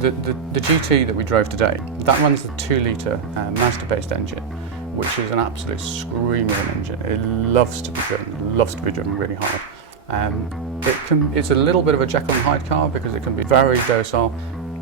The GT that we drove today, that runs the 2-litre Mazda-based engine, which is an absolute screamer of an engine. It loves to be driven really hard. It's a little bit of a Jekyll and Hyde car because it can be very docile,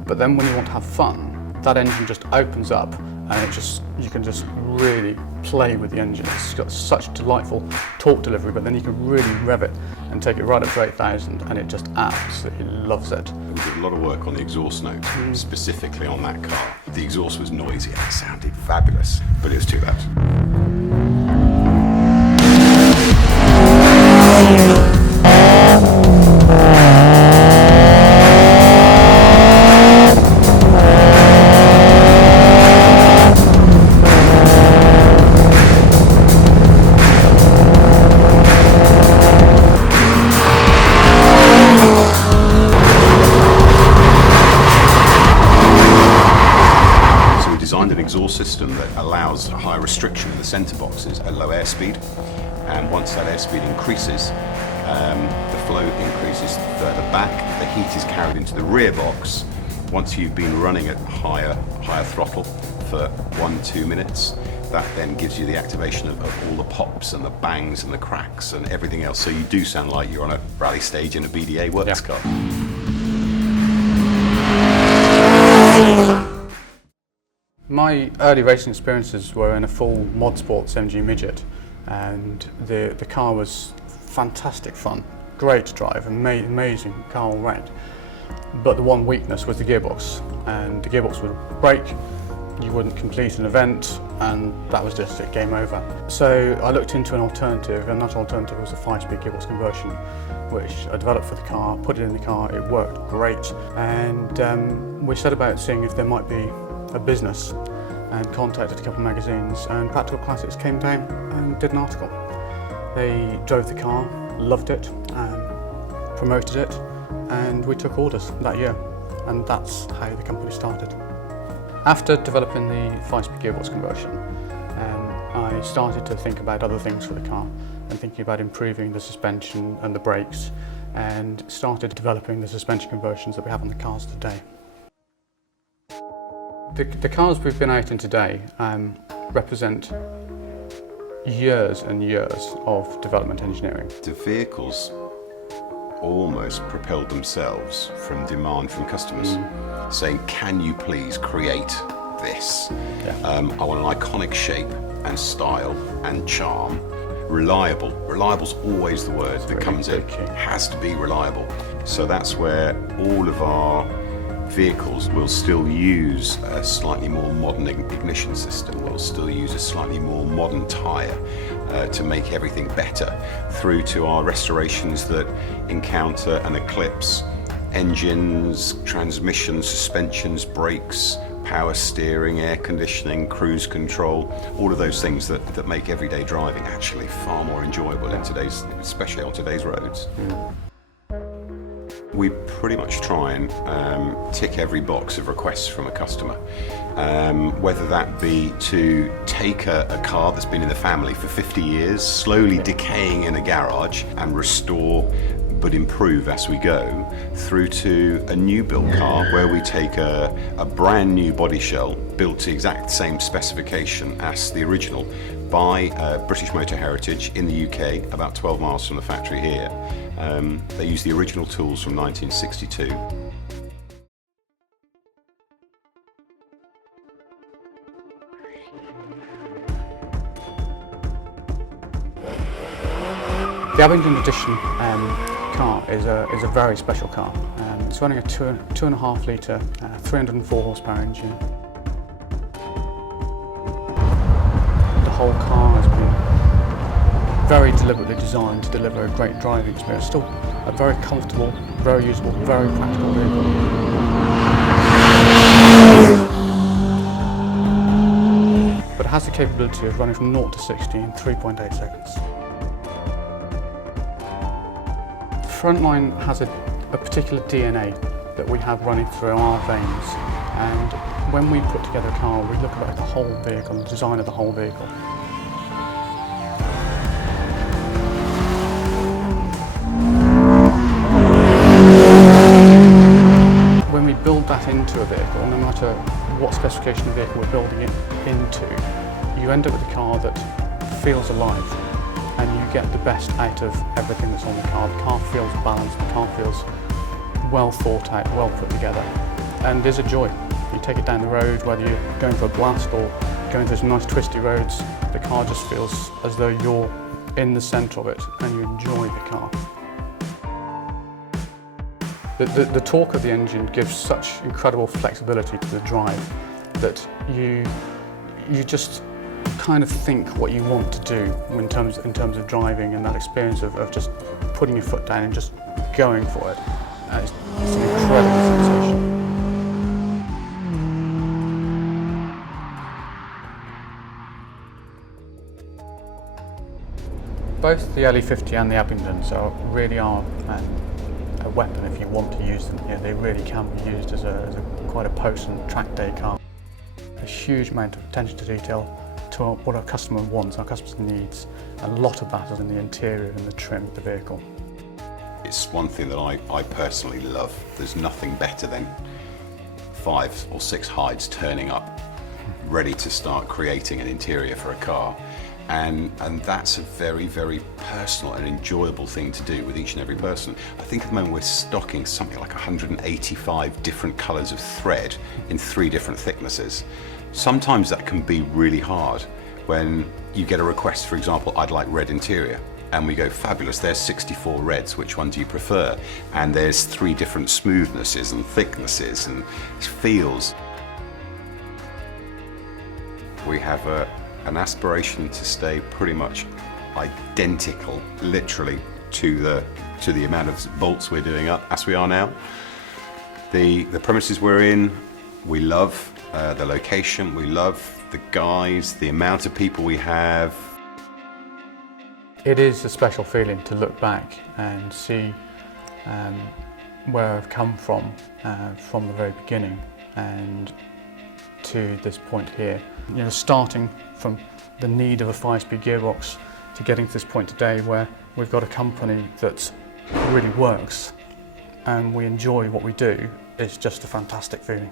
but then when you want to have fun, that engine just opens up and you can just really play with the engine. It's got such delightful torque delivery, but then you can really rev it and take it right up to 8,000, and it just absolutely loves it. We did a lot of work on the exhaust note, specifically on that car. The exhaust was noisy and it sounded fabulous, but it was too loud. Designed an exhaust system that allows a high restriction in the centre boxes at low airspeed, and once that airspeed increases, the flow increases further back. The heat is carried into the rear box. Once you've been running at higher throttle for 1-2 minutes, that then gives you the activation of all the pops and the bangs and the cracks and everything else. So you do sound like you're on a rally stage in a BDA works car. My early racing experiences were in a full Mod Sports MG Midget, and the car was fantastic fun, great to drive, amazing car all round. But the one weakness was the gearbox, and the gearbox would break, you wouldn't complete an event, and that was just it, game over. So I looked into an alternative, and that alternative was a 5-speed gearbox conversion, which I developed for the car, put it in the car, it worked great, and we set about seeing if there might be a business, and contacted a couple of magazines, and Practical Classics came down and did an article. They drove the car, loved it, promoted it, and we took orders that year, and that's how the company started. After developing the 5-speed gearbox conversion, I started to think about other things for the car and thinking about improving the suspension and the brakes, and started developing the suspension conversions that we have on the cars today. The cars we've been out in today represent years and years of development engineering. The vehicles almost propelled themselves from demand from customers, saying, can you please create this? Yeah. I want an iconic shape and style and charm. Reliable. Reliable's always the word that comes in. Has to be reliable. So that's where all of our vehicles will still use a slightly more modern ignition system, will still use a slightly more modern tyre to make everything better, through to our restorations that encounter and eclipse engines, transmissions, suspensions, brakes, power steering, air conditioning, cruise control, all of those things that make everyday driving actually far more enjoyable in today's, especially on today's roads. We pretty much try and tick every box of requests from a customer, whether that be to take a car that's been in the family for 50 years, slowly decaying in a garage, and restore but improve as we go, through to a new build car where we take a brand new body shell built to the exact same specification as the original by British Motor Heritage in the UK, about 12 miles from the factory here. They use the original tools from 1962. The Abingdon Edition car is a very special car. It's running a 2.5 litre, 304 horsepower engine. The whole car has been very deliberately designed to deliver a great driving experience. Still a very comfortable, very usable, very practical vehicle. But it has the capability of running from 0 to 60 in 3.8 seconds. Frontline has a particular DNA that we have running through our veins, and when we put together a car, we look at the whole vehicle, the design of the whole vehicle. When we build that that into a vehicle, no matter what specification of vehicle we're building it into, you end up with a car that feels alive, and you get the best out of everything that's on the car. The car feels balanced, the car feels well thought out, well put together, and is a joy. You take it down the road, whether you're going for a blast or going through some nice twisty roads, the car just feels as though you're in the centre of it and you enjoy the car. The torque of the engine gives such incredible flexibility to the drive that you just kind of think what you want to do in terms of driving, and that experience of just putting your foot down and just going for it. It's an incredible sensation. Both the LE50 and the Abingdons really are a weapon if you want to use them. They really can be used as quite a potent track day car. A huge amount of attention to detail to what our customer wants, our customer's needs. A lot of that is in the interior and the trim of the vehicle. It's one thing that I personally love. There's nothing better than 5 or 6 hides turning up, ready to start creating an interior for a car. And that's a very, very personal and enjoyable thing to do with each and every person. I think at the moment we're stocking something like 185 different colours of thread in 3 different thicknesses. Sometimes that can be really hard when you get a request, for example, I'd like red interior. And we go, fabulous, there's 64 reds, which one do you prefer? And there's 3 different smoothnesses and thicknesses and feels. We have an aspiration to stay pretty much identical, literally, to the amount of bolts we're doing up as we are now. The premises we're in, we love the location, we love the guys, the amount of people we have. It is a special feeling to look back and see where I've come from the very beginning and to this point here. Starting from the need of a 5-speed gearbox to getting to this point today where we've got a company that really works and we enjoy what we do. It's just a fantastic feeling.